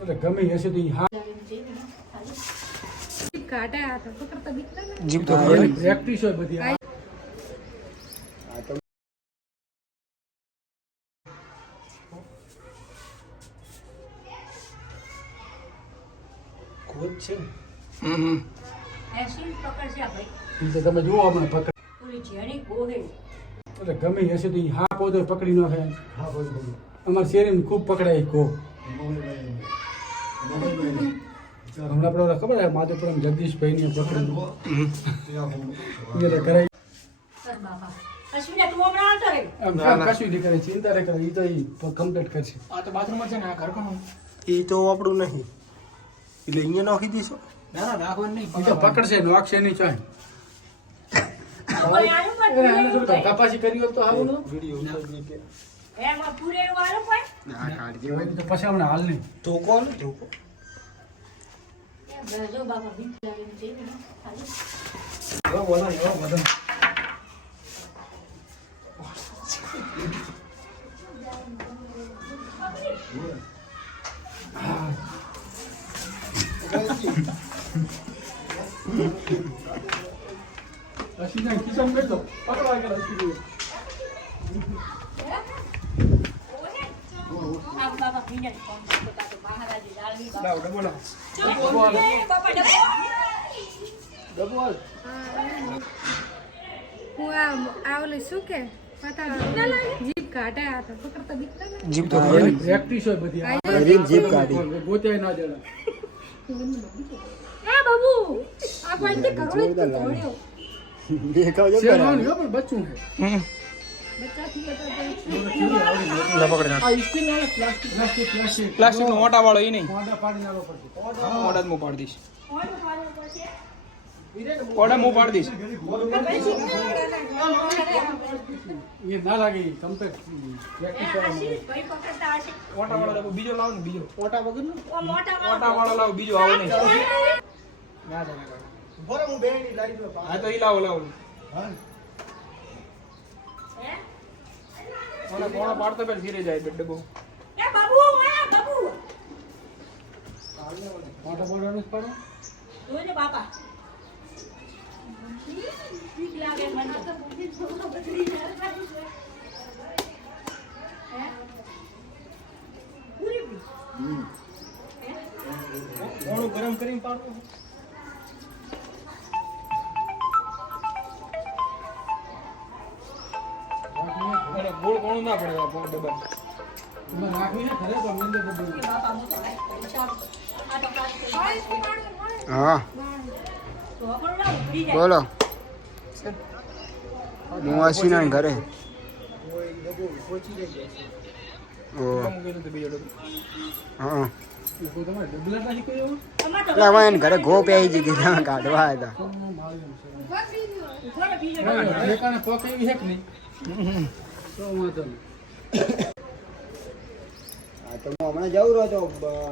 એટલે ગમે હશે તો હા કાટે આ તો પકડતા દીકરા ને જીપ તો પ્રેક્ટિસ હોય બધી આ તો ખોદ છે એસી પકડ છે ભાઈ ઈ તો તમે જુઓ આપણે પકડ પૂરી જેણી ગોહે એટલે ગમે હશે તો હા પોતો પકડી ન ખાય હા બોલ અમાર શેરીમાં ખૂબ પકડાય કો હમણાં આપણે ખબર છે માધવપુરમ જગદીશભાઈ ને પકડી કરાય સર બાપા અશ્વિને તું હમણાં આવતો રે આમ કશું નહીં કરે ચિંતા ન કરે ઈ તો ઈ કમ્પ્લીટ કરશે આ તો બાથરૂમ છે ને આ ઘર કોનું એ તો આપણું નહીં એટલે અહીંયા નાખી દઈશો ના ના નાખવાનું નહીં ઈ તો પકડશે નોકશે નહીં ચાય કોઈ આનું પણ કપાસી કરી હોત તો આવું ન વિડીયો એમાં પૂરે વાળો પણ ના કાઢી હોય તો પછી હમણાં હાલ નહીં ધોકો ને ધોકો જો બાપા બીક લાગે છે ને ખાલી એવો બોલો એવો બધો અશ્વિના કિચન બેઠો પકડવા ગયા અશ્વિન આ બાપા ભીંડા કોણ તો મહારાજી દાળની બાપા લાવ ડબો લાવ બાપા ડબો હું આ ઓલું શું કે પતા જીપ કાટે આ તો પકડતા દીકરા ને જીપ તો પ્રેક્ટિસ હોય બધી આ જીપ કાઢી ગોત્યાય ના દેલા એ બાબુ આ પાડે કરોડે તોડ્યો દેખાવ જો શેરવાનું હો પણ બચ્ચું છે બચ્ચા થી તો આ સ્ટીલ વાળા પ્લાસ્ટિક પ્લાસ્ટિક નો મોટા વાળો એ નહીં મોઢા પાડી નાખો પડશે મોટા જ હું પાડી દઈશ કોણ પાડવું પડશે કોડા હું પાડી દઈશ એ ના લાગે કમ્પ્લીટ પ્રેક્ટિસ આશીષ ભાઈ પકડતા હશે મોટા વાળો લાવો બીજો લાવો ને બીજો ઓટા વગર નો ઓ મોટા મોટા વાળો લાવો બીજો આવો નહીં ના ના બરો હું બેની લાઈ દો હા તો ઈ લાવો લાવો હા હે મને કોણા પાડતો પેલ ફીરે જાય બેડ ડબ્બો એ બાબુ મોટા બોલવાનું જ પાડો જોજે બાપા બીક લાગે મને તો હે પૂરી બી કોણું ગરમ કરીને પાડો મને ગોળ કોણું ના પડે આ ડબ્બા એમાં નાખવી છે ખરે તો મેંદે બધું બાપા મોટો ચાલ આ તો કાચ હા તો આપણો ના ઉડી જાય બોલો હું આશીના ઘરે ઓ મૂકેલું તો બીજો ડબ્બો હા કોઈ તમારે ડબલા નથી કોઈ એવો અમાર તો એટલે અમારે એને ઘરે ઘો પહેરી જઈ ગયા કાઢવા હતા થોડો બીજો ઠેકાને પોક એવી છે કે નહીં તો વાંધો નહીં હા તો હું હમણાં જવું રહ્યો તો